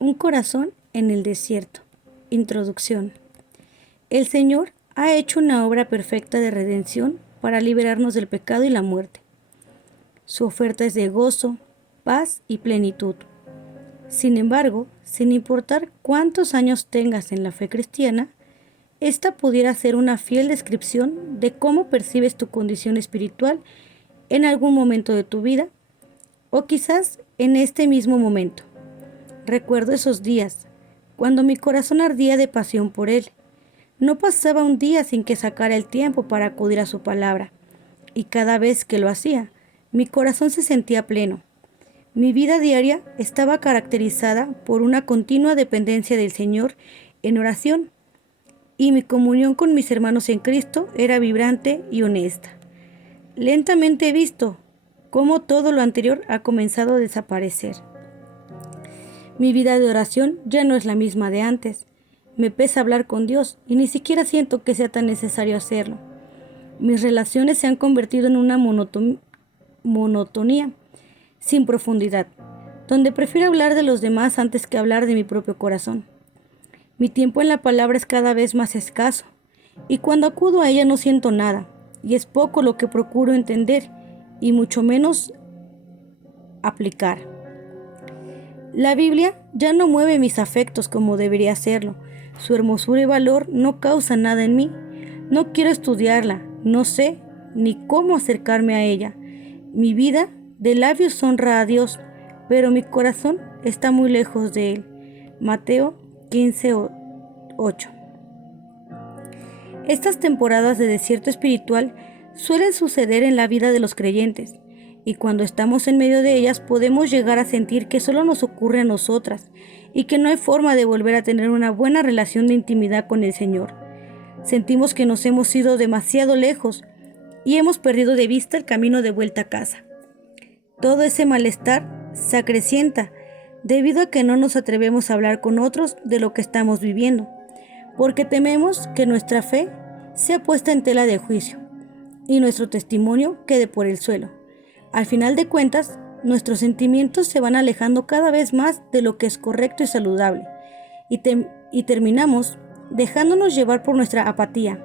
Un corazón en el desierto. Introducción. El Señor ha hecho una obra perfecta de redención para liberarnos del pecado y la muerte. Su oferta es de gozo, paz y plenitud. Sin embargo, sin importar cuántos años tengas en la fe cristiana, esta pudiera ser una fiel descripción de cómo percibes tu condición espiritual en algún momento de tu vida, o quizás en este mismo momento. Recuerdo esos días, cuando mi corazón ardía de pasión por Él. No pasaba un día sin que sacara el tiempo para acudir a su palabra, y cada vez que lo hacía, mi corazón se sentía pleno. Mi vida diaria estaba caracterizada por una continua dependencia del Señor en oración, y mi comunión con mis hermanos en Cristo era vibrante y honesta. Lentamente he visto cómo todo lo anterior ha comenzado a desaparecer. Mi vida de oración ya no es la misma de antes. Me pesa hablar con Dios y ni siquiera siento que sea tan necesario hacerlo. Mis relaciones se han convertido en una monotonía sin profundidad, donde prefiero hablar de los demás antes que hablar de mi propio corazón. Mi tiempo en la palabra es cada vez más escaso, y cuando acudo a ella no siento nada, y es poco lo que procuro entender, y mucho menos aplicar. La Biblia ya no mueve mis afectos como debería hacerlo. Su hermosura y valor no causan nada en mí. No quiero estudiarla, no sé ni cómo acercarme a ella. Mi vida de labios honra a Dios, pero mi corazón está muy lejos de Él. Mateo 15:8. Estas temporadas de desierto espiritual suelen suceder en la vida de los creyentes, y cuando estamos en medio de ellas podemos llegar a sentir que solo nos ocurre a nosotras y que no hay forma de volver a tener una buena relación de intimidad con el Señor. Sentimos que nos hemos ido demasiado lejos y hemos perdido de vista el camino de vuelta a casa. Todo ese malestar se acrecienta debido a que no nos atrevemos a hablar con otros de lo que estamos viviendo, porque tememos que nuestra fe sea puesta en tela de juicio y nuestro testimonio quede por el suelo. Al final de cuentas, nuestros sentimientos se van alejando cada vez más de lo que es correcto y saludable, y terminamos dejándonos llevar por nuestra apatía.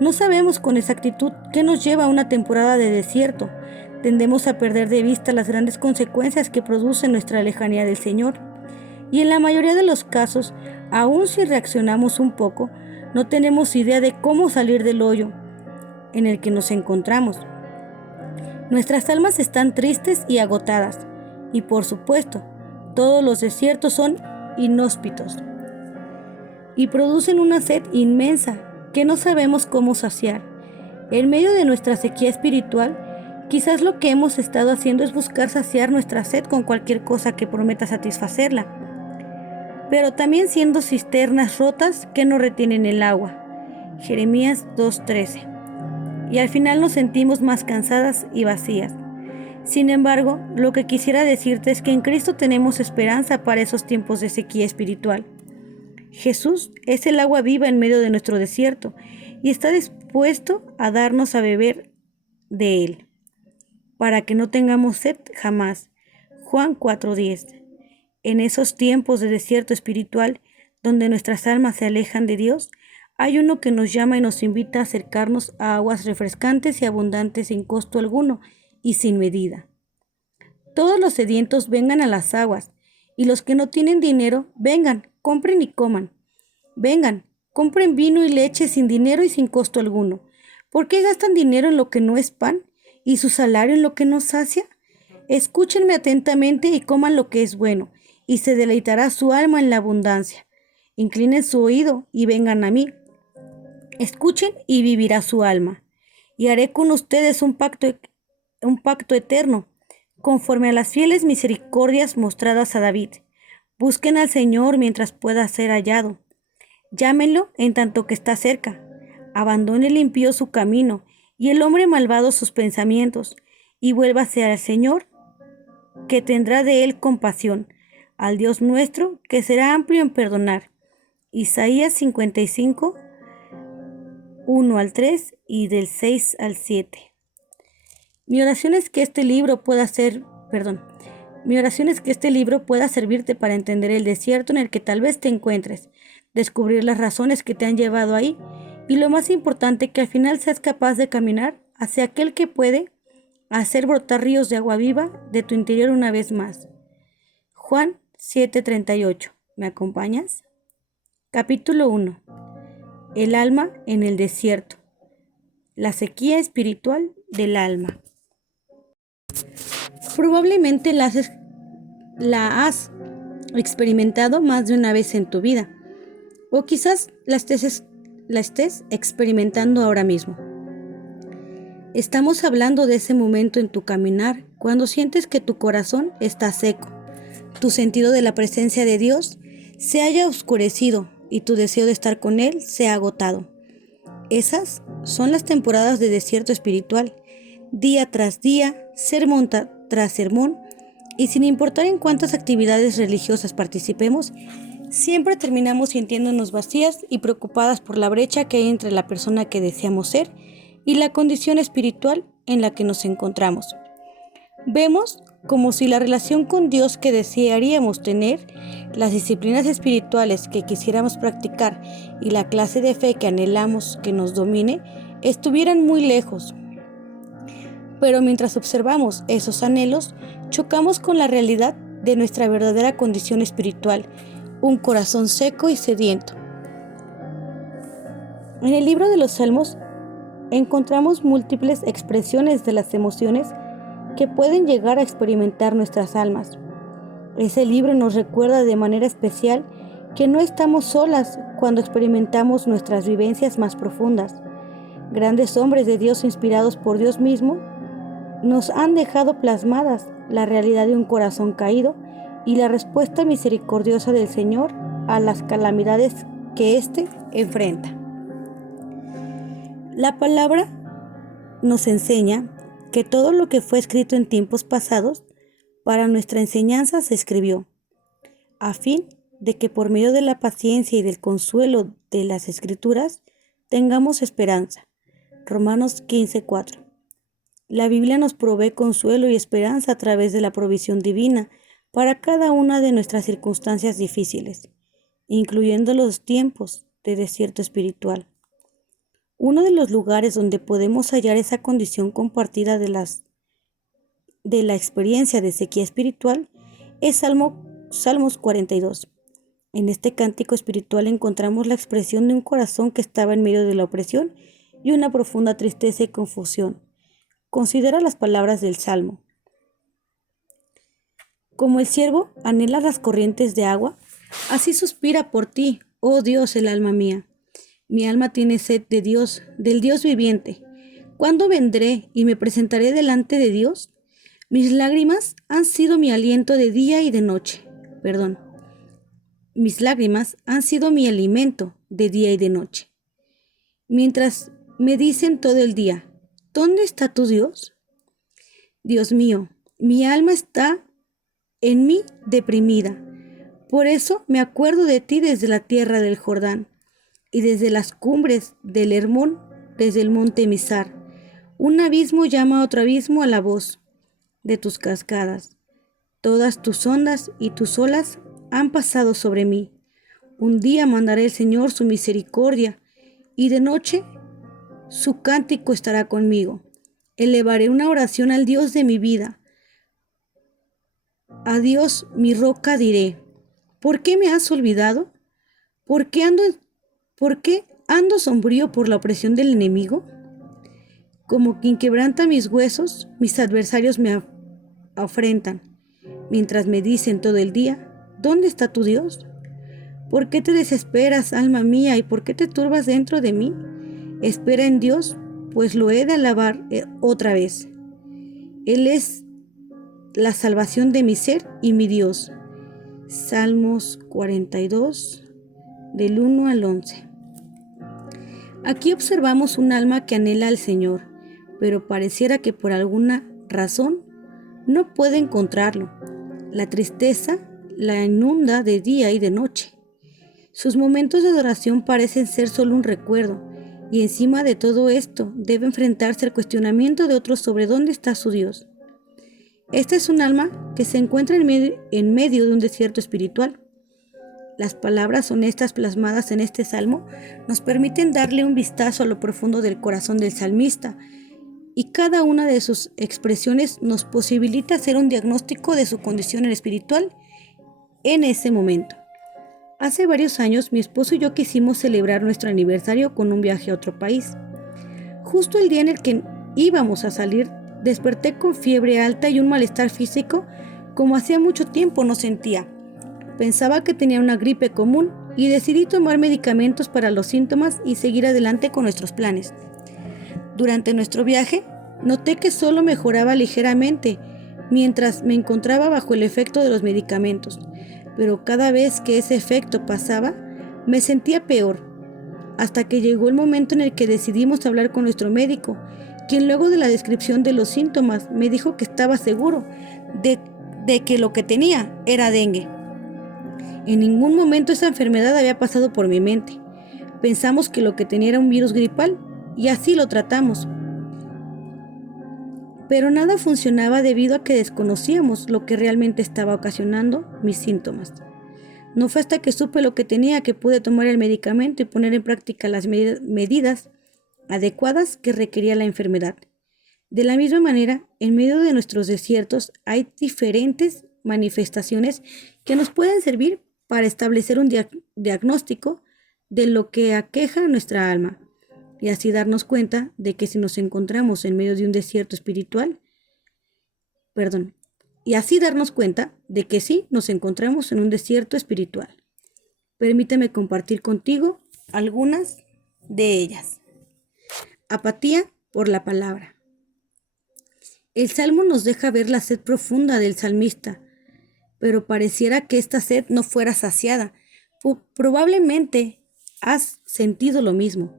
No sabemos con exactitud qué nos lleva a una temporada de desierto. Tendemos a perder de vista las grandes consecuencias que produce nuestra lejanía del Señor. Y en la mayoría de los casos, aun si reaccionamos un poco, no tenemos idea de cómo salir del hoyo en el que nos encontramos. Nuestras almas están tristes y agotadas, y por supuesto, todos los desiertos son inhóspitos y producen una sed inmensa que no sabemos cómo saciar. En medio de nuestra sequía espiritual, quizás lo que hemos estado haciendo es buscar saciar nuestra sed con cualquier cosa que prometa satisfacerla, pero también siendo cisternas rotas que no retienen el agua. Jeremías 2:13. Y al final nos sentimos más cansadas y vacías. Sin embargo, lo que quisiera decirte es que en Cristo tenemos esperanza para esos tiempos de sequía espiritual. Jesús es el agua viva en medio de nuestro desierto y está dispuesto a darnos a beber de Él, para que no tengamos sed jamás. Juan 4:10. En esos tiempos de desierto espiritual, donde nuestras almas se alejan de Dios, hay uno que nos llama y nos invita a acercarnos a aguas refrescantes y abundantes sin costo alguno y sin medida. Todos los sedientos vengan a las aguas, y los que no tienen dinero, vengan, compren y coman. Vengan, compren vino y leche sin dinero y sin costo alguno. ¿Por qué gastan dinero en lo que no es pan y su salario en lo que no sacia? Escúchenme atentamente y coman lo que es bueno, y se deleitará su alma en la abundancia. Inclinen su oído y vengan a mí. Escuchen y vivirá su alma. Y haré con ustedes un pacto eterno, conforme a las fieles misericordias mostradas a David. Busquen al Señor mientras pueda ser hallado. Llámenlo en tanto que está cerca. Abandone el impío su camino y el hombre malvado sus pensamientos, y vuélvase al Señor, que tendrá de él compasión, al Dios nuestro, que será amplio en perdonar. Isaías 55, 1 al 3 y del 6 al 7. Mi oración es que este libro pueda ser, Mi oración es que este libro pueda servirte para entender el desierto en el que tal vez te encuentres, descubrir las razones que te han llevado ahí y lo más importante, que al final seas capaz de caminar hacia aquel que puede hacer brotar ríos de agua viva de tu interior una vez más. Juan 7:38. ¿Me acompañas? Capítulo 1. El alma en el desierto. La sequía espiritual del alma. Probablemente la has experimentado más de una vez en tu vida, o quizás la estés experimentando ahora mismo. Estamos hablando de ese momento en tu caminar cuando sientes que tu corazón está seco, tu sentido de la presencia de Dios se haya oscurecido y tu deseo de estar con Él se ha agotado. Esas son las temporadas de desierto espiritual, día tras día, sermón tras sermón, y sin importar en cuántas actividades religiosas participemos, siempre terminamos sintiéndonos vacías y preocupadas por la brecha que hay entre la persona que deseamos ser y la condición espiritual en la que nos encontramos. Vemos como si la relación con Dios que desearíamos tener, las disciplinas espirituales que quisiéramos practicar y la clase de fe que anhelamos que nos domine, estuvieran muy lejos. Pero mientras observamos esos anhelos, chocamos con la realidad de nuestra verdadera condición espiritual, un corazón seco y sediento. En el libro de los Salmos encontramos múltiples expresiones de las emociones que pueden llegar a experimentar nuestras almas. Ese libro nos recuerda de manera especial que no estamos solas cuando experimentamos nuestras vivencias más profundas. Grandes hombres de Dios inspirados por Dios mismo nos han dejado plasmadas la realidad de un corazón caído y la respuesta misericordiosa del Señor a las calamidades que éste enfrenta. La palabra nos enseña que todo lo que fue escrito en tiempos pasados para nuestra enseñanza se escribió, a fin de que por medio de la paciencia y del consuelo de las Escrituras tengamos esperanza. Romanos 15:4. La Biblia nos provee consuelo y esperanza a través de la provisión divina para cada una de nuestras circunstancias difíciles, incluyendo los tiempos de desierto espiritual. Uno de los lugares donde podemos hallar esa condición compartida de la experiencia de sequía espiritual es Salmos 42. En este cántico espiritual encontramos la expresión de un corazón que estaba en medio de la opresión y una profunda tristeza y confusión. Considera las palabras del Salmo. Como el ciervo anhela las corrientes de agua, así suspira por ti, oh Dios, el alma mía. Mi alma tiene sed de Dios, del Dios viviente. ¿Cuándo vendré y me presentaré delante de Dios? Mis lágrimas han sido mi aliento de día y de noche. Mis lágrimas han sido mi alimento de día y de noche. Mientras me dicen todo el día, ¿dónde está tu Dios? Dios mío, mi alma está en mí deprimida. Por eso me acuerdo de ti desde la tierra del Jordán y desde las cumbres del Hermón, desde el monte Mizar. Un abismo llama a otro abismo a la voz de tus cascadas. Todas tus ondas y tus olas han pasado sobre mí. Un día mandará el Señor su misericordia y de noche su cántico estará conmigo. Elevaré una oración al Dios de mi vida. A Dios, mi roca, diré, ¿por qué me has olvidado? ¿Por qué ando sombrío por la opresión del enemigo? Como quien quebranta mis huesos, mis adversarios me afrentan, mientras me dicen todo el día, ¿dónde está tu Dios? ¿Por qué te desesperas, alma mía, y por qué te turbas dentro de mí? Espera en Dios, pues lo he de alabar otra vez. Él es la salvación de mi ser y mi Dios. Salmos 42, del 1 al 11. Aquí observamos un alma que anhela al Señor, pero pareciera que por alguna razón no puede encontrarlo. La tristeza la inunda de día y de noche. Sus momentos de adoración parecen ser solo un recuerdo, y encima de todo esto debe enfrentarse al cuestionamiento de otros sobre dónde está su Dios. Esta es un alma que se encuentra en medio de un desierto espiritual. Las palabras honestas plasmadas en este salmo nos permiten darle un vistazo a lo profundo del corazón del salmista, y cada una de sus expresiones nos posibilita hacer un diagnóstico de su condición espiritual en ese momento. Hace varios años mi esposo y yo quisimos celebrar nuestro aniversario con un viaje a otro país. Justo el día en el que íbamos a salir, desperté con fiebre alta y un malestar físico como hacía mucho tiempo no sentía. Pensaba que tenía una gripe común y decidí tomar medicamentos para los síntomas y seguir adelante con nuestros planes. Durante nuestro viaje, noté que solo mejoraba ligeramente mientras me encontraba bajo el efecto de los medicamentos, pero cada vez que ese efecto pasaba, me sentía peor, hasta que llegó el momento en el que decidimos hablar con nuestro médico, quien luego de la descripción de los síntomas me dijo que estaba seguro de que lo que tenía era dengue. En ningún momento esa enfermedad había pasado por mi mente. Pensamos que lo que tenía era un virus gripal y así lo tratamos. Pero nada funcionaba debido a que desconocíamos lo que realmente estaba ocasionando mis síntomas. No fue hasta que supe lo que tenía que pude tomar el medicamento y poner en práctica las medidas adecuadas que requería la enfermedad. De la misma manera, en medio de nuestros desiertos hay diferentes manifestaciones que nos pueden servir para establecer un diagnóstico de lo que aqueja nuestra alma, y así darnos cuenta de que si nos encontramos en medio de un desierto espiritual, y así darnos cuenta de que sí nos encontramos en un desierto espiritual. Permíteme compartir contigo algunas de ellas. Apatía por la palabra. El Salmo nos deja ver la sed profunda del salmista, pero pareciera que esta sed no fuera saciada. Probablemente has sentido lo mismo.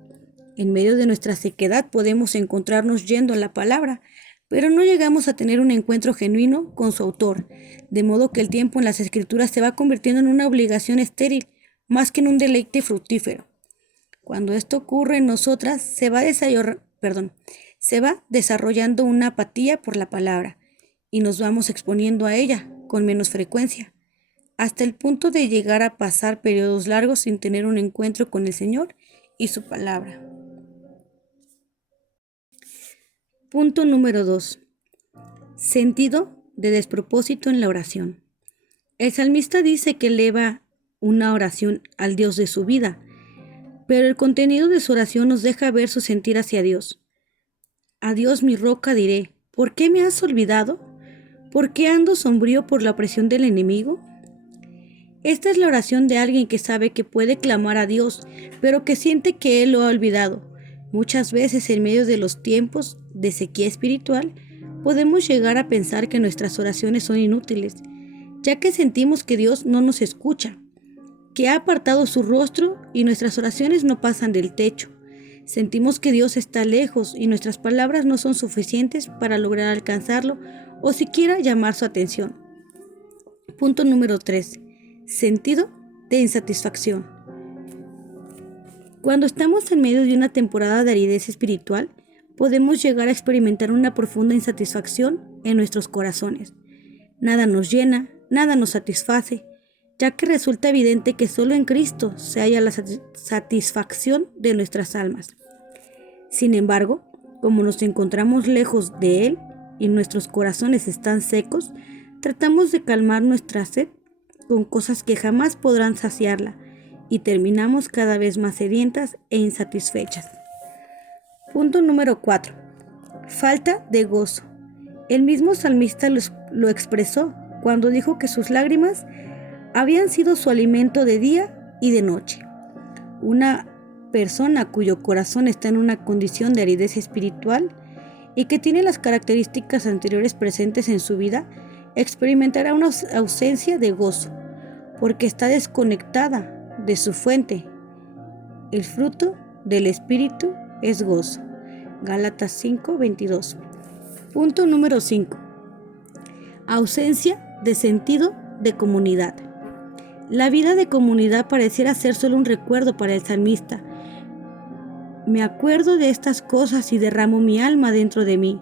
En medio de nuestra sequedad podemos encontrarnos yendo a la palabra, pero no llegamos a tener un encuentro genuino con su autor, de modo que el tiempo en las Escrituras se va convirtiendo en una obligación estéril, más que en un deleite fructífero. Cuando esto ocurre en nosotras, se va desarrollando una apatía por la palabra, y nos vamos exponiendo a ella con menos frecuencia, hasta el punto de llegar a pasar periodos largos sin tener un encuentro con el Señor y su palabra. Punto número 2. Sentido de despropósito en la oración. El salmista dice que eleva una oración al Dios de su vida, pero el contenido de su oración nos deja ver su sentir hacia Dios. A Dios mi roca diré, ¿por qué me has olvidado? ¿Por qué ando sombrío por la opresión del enemigo? Esta es la oración de alguien que sabe que puede clamar a Dios, pero que siente que Él lo ha olvidado. Muchas veces en medio de los tiempos de sequía espiritual, podemos llegar a pensar que nuestras oraciones son inútiles, ya que sentimos que Dios no nos escucha, que ha apartado su rostro y nuestras oraciones no pasan del techo. Sentimos que Dios está lejos y nuestras palabras no son suficientes para lograr alcanzarlo o siquiera llamar su atención. Punto número 3. Sentido de insatisfacción. Cuando estamos en medio de una temporada de aridez espiritual, podemos llegar a experimentar una profunda insatisfacción en nuestros corazones. Nada nos llena, nada nos satisface, ya que resulta evidente que solo en Cristo se halla la satisfacción de nuestras almas. Sin embargo, como nos encontramos lejos de Él y nuestros corazones están secos, tratamos de calmar nuestra sed con cosas que jamás podrán saciarla y terminamos cada vez más sedientas e insatisfechas. Punto número 4. Falta de gozo. El mismo salmista lo expresó cuando dijo que sus lágrimas habían sido su alimento de día y de noche. Una persona cuyo corazón está en una condición de aridez espiritual y que tiene las características anteriores presentes en su vida, experimentará una ausencia de gozo, porque está desconectada de su fuente. El fruto del Espíritu es gozo. Gálatas 5:22. Punto número 5. Ausencia de sentido de comunidad. La vida de comunidad pareciera ser solo un recuerdo para el salmista. Me acuerdo de estas cosas y derramo mi alma dentro de mí.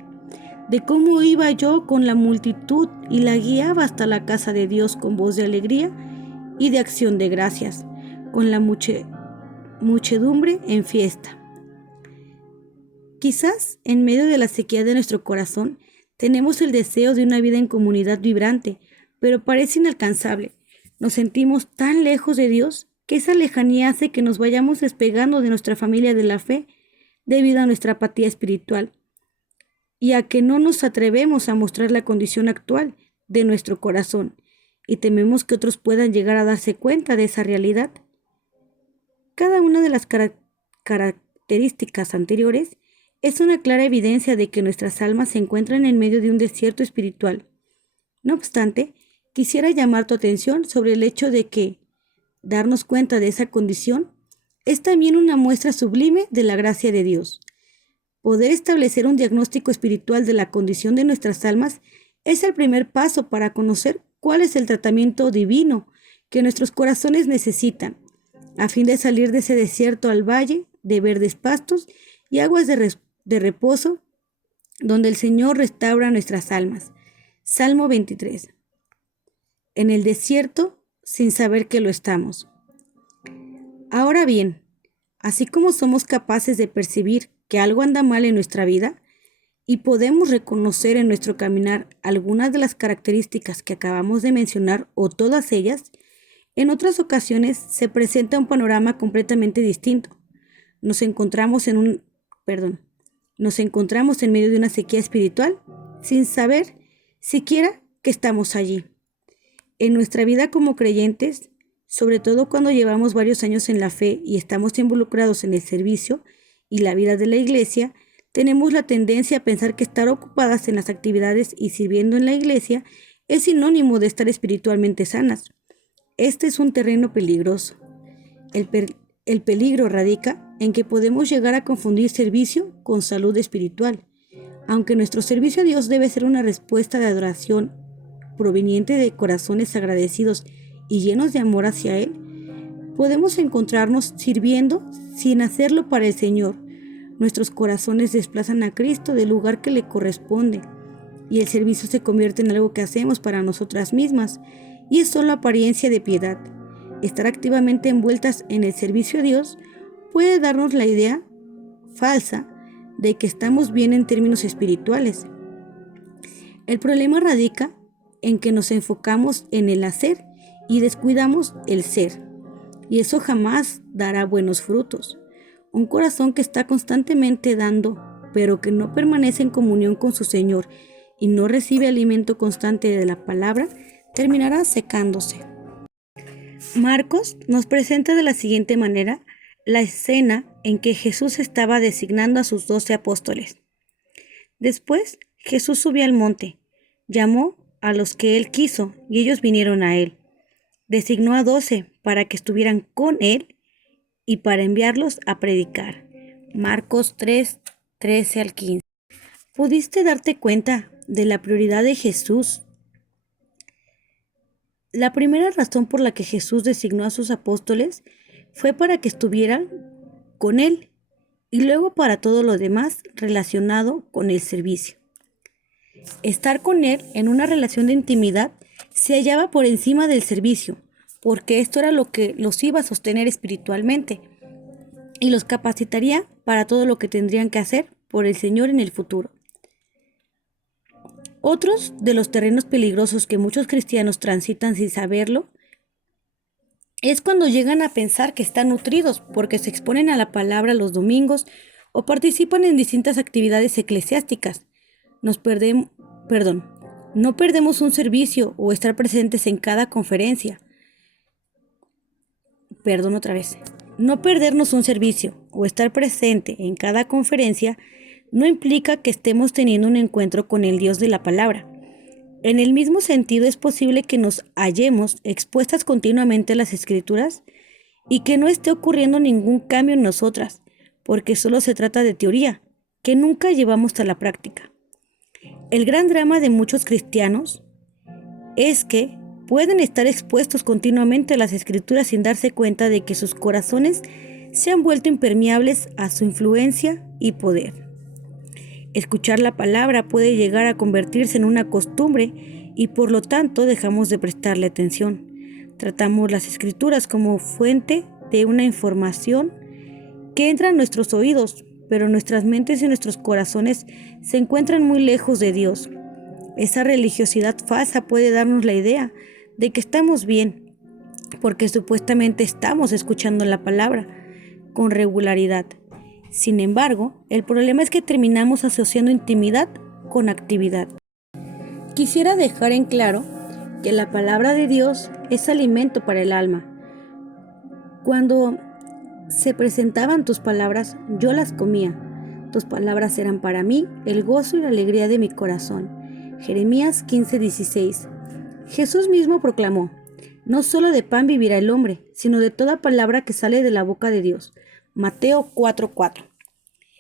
de cómo iba yo con la multitud y la guiaba hasta la casa de Dios con voz de alegría y de acción de gracias, con la muchedumbre en fiesta. Quizás en medio de la sequía de nuestro corazón tenemos el deseo de una vida en comunidad vibrante, pero parece inalcanzable. Nos sentimos tan lejos de Dios que esa lejanía hace que nos vayamos despegando de nuestra familia de la fe debido a nuestra apatía espiritual y a que no nos atrevemos a mostrar la condición actual de nuestro corazón y tememos que otros puedan llegar a darse cuenta de esa realidad. Cada una de las características anteriores es una clara evidencia de que nuestras almas se encuentran en medio de un desierto espiritual. No obstante, quisiera llamar tu atención sobre el hecho de que darnos cuenta de esa condición es también una muestra sublime de la gracia de Dios. Poder establecer un diagnóstico espiritual de la condición de nuestras almas es el primer paso para conocer cuál es el tratamiento divino que nuestros corazones necesitan, a fin de salir de ese desierto al valle de verdes pastos y aguas de reposo, donde el Señor restaura nuestras almas. Salmo 23. En el desierto, sin saber que lo estamos. Ahora bien, así como somos capaces de percibir que algo anda mal en nuestra vida y podemos reconocer en nuestro caminar algunas de las características que acabamos de mencionar o todas ellas, en otras ocasiones se presenta un panorama completamente distinto. Nos encontramos en medio de una sequía espiritual sin saber siquiera que estamos allí. En nuestra vida como creyentes, sobre todo cuando llevamos varios años en la fe y estamos involucrados en el servicio y la vida de la iglesia, tenemos la tendencia a pensar que estar ocupadas en las actividades y sirviendo en la iglesia es sinónimo de estar espiritualmente sanas. Este es un terreno peligroso. El peligro radica en que podemos llegar a confundir servicio con salud espiritual. Aunque nuestro servicio a Dios debe ser una respuesta de adoración proveniente de corazones agradecidos y llenos de amor hacia Él, podemos encontrarnos sirviendo sin hacerlo para el Señor. Nuestros corazones desplazan a Cristo del lugar que le corresponde y el servicio se convierte en algo que hacemos para nosotras mismas y es solo apariencia de piedad. Estar activamente envueltas en el servicio a Dios puede darnos la idea falsa de que estamos bien en términos espirituales. El problema radica en que nos enfocamos en el hacer y descuidamos el ser, y eso jamás dará buenos frutos. Un corazón que está constantemente dando, pero que no permanece en comunión con su Señor y no recibe alimento constante de la palabra, terminará secándose. Marcos nos presenta de la siguiente manera la escena en que Jesús estaba designando a sus 12 apóstoles. Después, Jesús subió al monte, llamó a los que él quiso y ellos vinieron a él. Designó a 12 para que estuvieran con él y para enviarlos a predicar. Marcos 3, 13 al 15. ¿Pudiste darte cuenta de la prioridad de Jesús? La primera razón por la que Jesús designó a sus apóstoles fue para que estuvieran con él y luego para todo lo demás relacionado con el servicio. Estar con él en una relación de intimidad se hallaba por encima del servicio, porque esto era lo que los iba a sostener espiritualmente y los capacitaría para todo lo que tendrían que hacer por el Señor en el futuro. Otros de los terrenos peligrosos que muchos cristianos transitan sin saberlo es cuando llegan a pensar que están nutridos porque se exponen a la palabra los domingos o participan en distintas actividades eclesiásticas. No perdemos un servicio o estar presentes en cada conferencia. No perdernos un servicio o estar presente en cada conferencia no implica que estemos teniendo un encuentro con el Dios de la palabra. En el mismo sentido, es posible que nos hallemos expuestas continuamente a las Escrituras y que no esté ocurriendo ningún cambio en nosotras, porque solo se trata de teoría, que nunca llevamos a la práctica. El gran drama de muchos cristianos es que pueden estar expuestos continuamente a las Escrituras sin darse cuenta de que sus corazones se han vuelto impermeables a su influencia y poder. Escuchar la palabra puede llegar a convertirse en una costumbre y por lo tanto dejamos de prestarle atención. Tratamos las escrituras como fuente de una información que entra en nuestros oídos, pero nuestras mentes y nuestros corazones se encuentran muy lejos de Dios. Esa religiosidad falsa puede darnos la idea de que estamos bien, porque supuestamente estamos escuchando la palabra con regularidad. Sin embargo, el problema es que terminamos asociando intimidad con actividad. Quisiera dejar en claro que la palabra de Dios es alimento para el alma. Cuando se presentaban tus palabras, yo las comía. Tus palabras eran para mí el gozo y la alegría de mi corazón. Jeremías 15:16. Jesús mismo proclamó: no solo de pan vivirá el hombre, sino de toda palabra que sale de la boca de Dios. Mateo 4:4.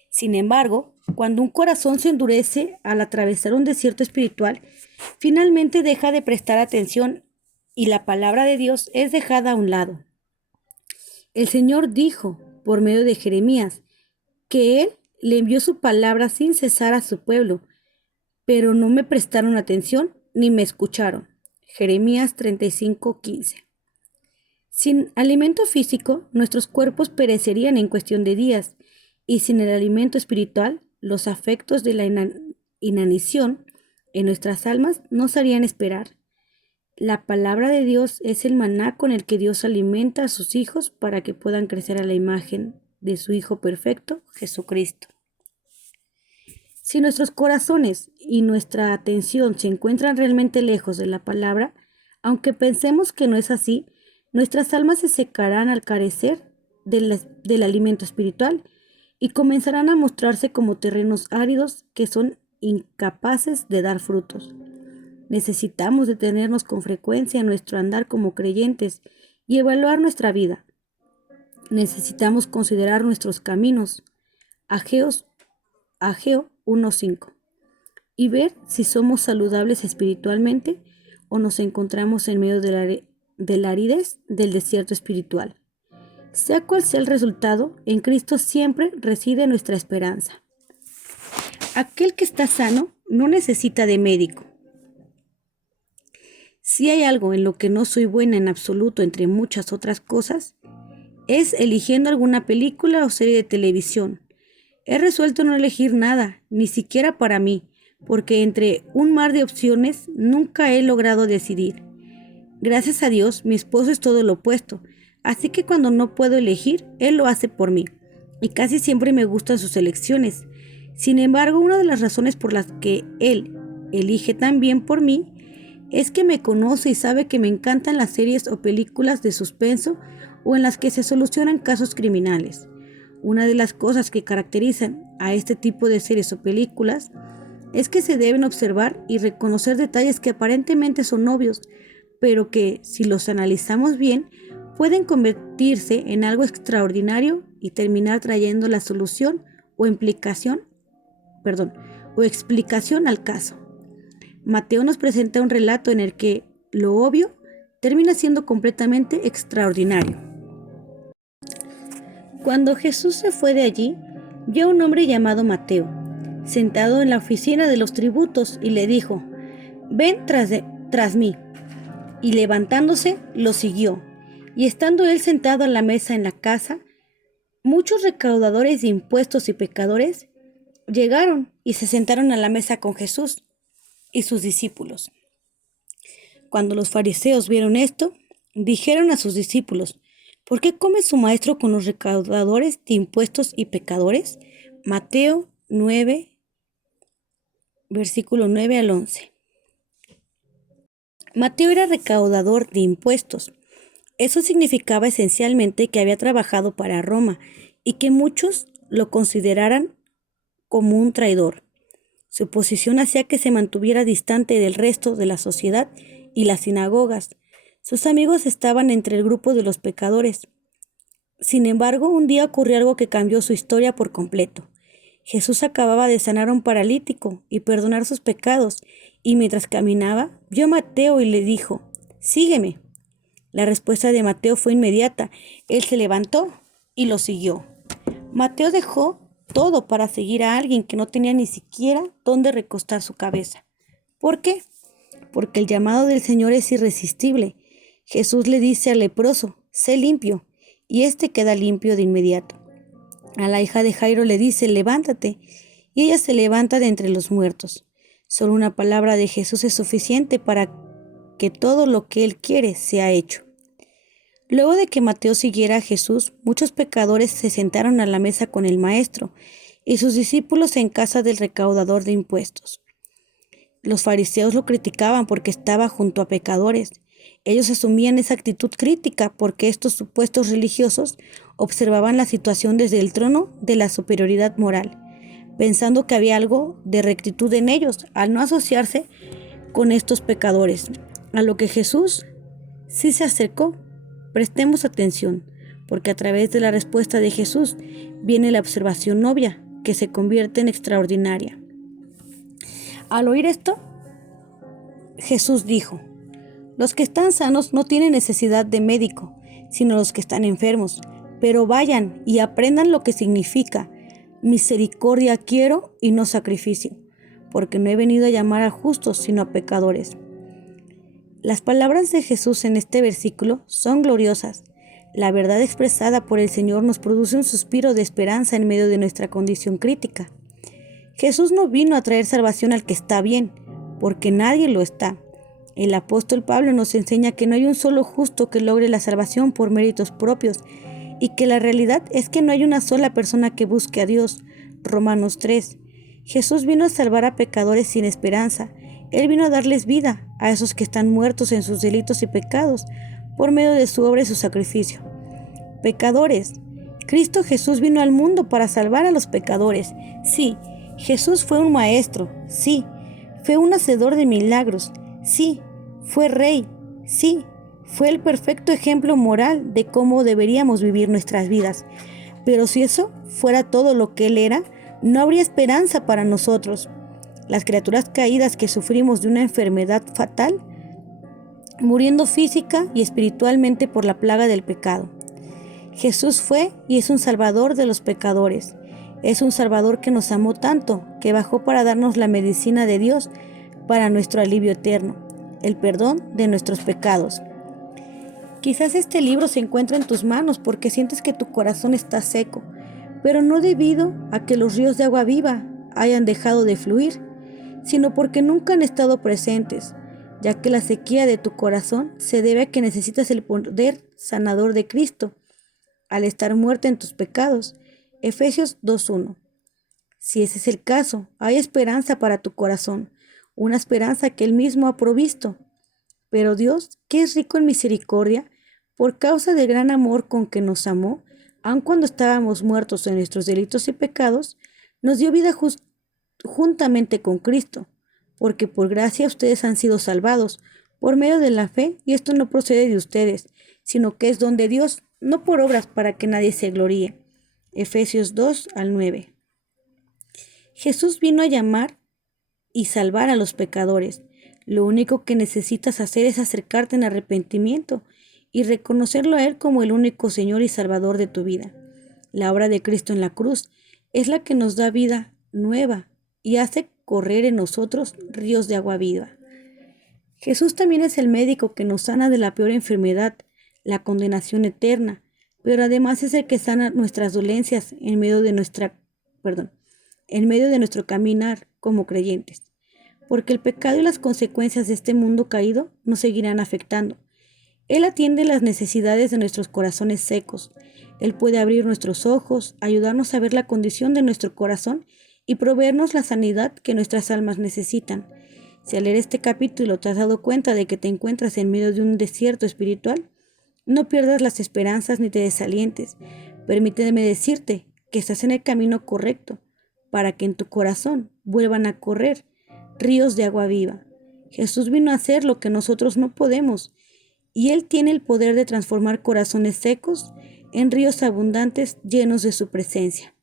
Sin embargo, cuando un corazón se endurece al atravesar un desierto espiritual, finalmente deja de prestar atención y la palabra de Dios es dejada a un lado. El Señor dijo, por medio de Jeremías, que Él le envió su palabra sin cesar a su pueblo, pero no me prestaron atención ni me escucharon. Jeremías 35:15. Sin alimento físico, nuestros cuerpos perecerían en cuestión de días, y sin el alimento espiritual, los afectos de la inanición en nuestras almas nos harían esperar. La palabra de Dios es el maná con el que Dios alimenta a sus hijos para que puedan crecer a la imagen de su Hijo perfecto, Jesucristo. Si nuestros corazones y nuestra atención se encuentran realmente lejos de la palabra, aunque pensemos que no es así, nuestras almas se secarán al carecer del alimento espiritual y comenzarán a mostrarse como terrenos áridos que son incapaces de dar frutos. Necesitamos detenernos con frecuencia en nuestro andar como creyentes y evaluar nuestra vida. Necesitamos considerar nuestros caminos, Ageo 1:5, y ver si somos saludables espiritualmente o nos encontramos en medio de la aridez del desierto espiritual. Sea cual sea el resultado, en Cristo siempre reside nuestra esperanza. Aquel que está sano no necesita de médico. Si hay algo en lo que no soy buena en absoluto entre muchas otras cosas, es eligiendo alguna película o serie de televisión. He resuelto no elegir nada, ni siquiera para mí, porque entre un mar de opciones nunca he logrado decidir. Gracias a Dios, mi esposo es todo lo opuesto, así que cuando no puedo elegir, él lo hace por mí, y casi siempre me gustan sus elecciones. Sin embargo, una de las razones por las que él elige tan bien por mí es que me conoce y sabe que me encantan las series o películas de suspenso o en las que se solucionan casos criminales. Una de las cosas que caracterizan a este tipo de series o películas es que se deben observar y reconocer detalles que aparentemente son obvios, pero que, si los analizamos bien, pueden convertirse en algo extraordinario y terminar trayendo la solución o explicación al caso. Mateo nos presenta un relato en el que lo obvio termina siendo completamente extraordinario. Cuando Jesús se fue de allí, vio a un hombre llamado Mateo, sentado en la oficina de los tributos, y le dijo: «Ven tras mí». Y levantándose, lo siguió. Y estando él sentado a la mesa en la casa, muchos recaudadores de impuestos y pecadores llegaron y se sentaron a la mesa con Jesús y sus discípulos. Cuando los fariseos vieron esto, dijeron a sus discípulos: ¿por qué come su maestro con los recaudadores de impuestos y pecadores? Mateo 9, versículo 9 al 11. Mateo era recaudador de impuestos. Eso significaba esencialmente que había trabajado para Roma y que muchos lo consideraran como un traidor. Su posición hacía que se mantuviera distante del resto de la sociedad y las sinagogas. Sus amigos estaban entre el grupo de los pecadores. Sin embargo, un día ocurrió algo que cambió su historia por completo. Jesús acababa de sanar a un paralítico y perdonar sus pecados, y mientras caminaba, vio a Mateo y le dijo: «Sígueme». La respuesta de Mateo fue inmediata. Él se levantó y lo siguió. Mateo dejó todo para seguir a alguien que no tenía ni siquiera dónde recostar su cabeza. ¿Por qué? Porque el llamado del Señor es irresistible. Jesús le dice al leproso, sé limpio, y éste queda limpio de inmediato. A la hija de Jairo le dice, levántate, y ella se levanta de entre los muertos. Solo una palabra de Jesús es suficiente para que todo lo que Él quiere sea hecho. Luego de que Mateo siguiera a Jesús, muchos pecadores se sentaron a la mesa con el Maestro y sus discípulos en casa del recaudador de impuestos. Los fariseos lo criticaban porque estaba junto a pecadores. Ellos asumían esa actitud crítica porque estos supuestos religiosos observaban la situación desde el trono de la superioridad moral, pensando que había algo de rectitud en ellos al no asociarse con estos pecadores, a lo que Jesús sí se acercó. Prestemos atención, porque a través de la respuesta de Jesús viene la observación obvia, que se convierte en extraordinaria. Al oír esto, Jesús dijo, los que están sanos no tienen necesidad de médico, sino los que están enfermos, pero vayan y aprendan lo que significa, misericordia quiero y no sacrificio, porque no he venido a llamar a justos, sino a pecadores. Las palabras de Jesús en este versículo son gloriosas. La verdad expresada por el Señor nos produce un suspiro de esperanza en medio de nuestra condición crítica. Jesús no vino a traer salvación al que está bien, porque nadie lo está. El apóstol Pablo nos enseña que no hay un solo justo que logre la salvación por méritos propios y que la realidad es que no hay una sola persona que busque a Dios. Romanos 3. Jesús vino a salvar a pecadores sin esperanza. Él vino a darles vida a esos que están muertos en sus delitos y pecados por medio de su obra y su sacrificio. Pecadores. Cristo Jesús vino al mundo para salvar a los pecadores. Sí, Jesús fue un maestro. Sí, fue un hacedor de milagros. Sí, fue rey. Sí, fue el perfecto ejemplo moral de cómo deberíamos vivir nuestras vidas. Pero si eso fuera todo lo que Él era, no habría esperanza para nosotros. Las criaturas caídas que sufrimos de una enfermedad fatal, muriendo física y espiritualmente por la plaga del pecado. Jesús fue y es un salvador de los pecadores. Es un salvador que nos amó tanto, que bajó para darnos la medicina de Dios para nuestro alivio eterno, el perdón de nuestros pecados. Quizás este libro se encuentra en tus manos porque sientes que tu corazón está seco, pero no debido a que los ríos de agua viva hayan dejado de fluir, sino porque nunca han estado presentes, ya que la sequía de tu corazón se debe a que necesitas el poder sanador de Cristo, al estar muerta en tus pecados. Efesios 2:1. Si ese es el caso, hay esperanza para tu corazón, una esperanza que Él mismo ha provisto. Pero Dios, que es rico en misericordia, por causa del gran amor con que nos amó, aun cuando estábamos muertos en nuestros delitos y pecados, nos dio vida juntamente con Cristo, porque por gracia ustedes han sido salvados por medio de la fe, y esto no procede de ustedes, sino que es don de Dios, no por obras para que nadie se gloríe. Efesios 2:9. Jesús vino a llamar y salvar a los pecadores. Lo único que necesitas hacer es acercarte en arrepentimiento y reconocerlo a Él como el único Señor y Salvador de tu vida. La obra de Cristo en la cruz es la que nos da vida nueva y hace correr en nosotros ríos de agua viva. Jesús también es el médico que nos sana de la peor enfermedad, la condenación eterna, pero además es el que sana nuestras dolencias en medio de nuestro caminar como creyentes, porque el pecado y las consecuencias de este mundo caído nos seguirán afectando. Él atiende las necesidades de nuestros corazones secos. Él puede abrir nuestros ojos, ayudarnos a ver la condición de nuestro corazón y proveernos la sanidad que nuestras almas necesitan. Si al leer este capítulo te has dado cuenta de que te encuentras en medio de un desierto espiritual, no pierdas las esperanzas ni te desalientes. Permíteme decirte que estás en el camino correcto para que en tu corazón vuelvan a correr ríos de agua viva. Jesús vino a hacer lo que nosotros no podemos, y Él tiene el poder de transformar corazones secos en ríos abundantes llenos de su presencia.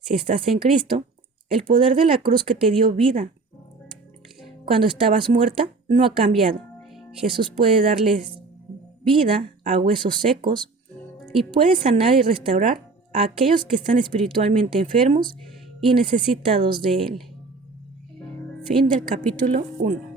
Si estás en Cristo, el poder de la cruz que te dio vida cuando estabas muerta no ha cambiado. Jesús puede darles vida a huesos secos y puede sanar y restaurar a aquellos que están espiritualmente enfermos y necesitados de Él. Fin del capítulo 1.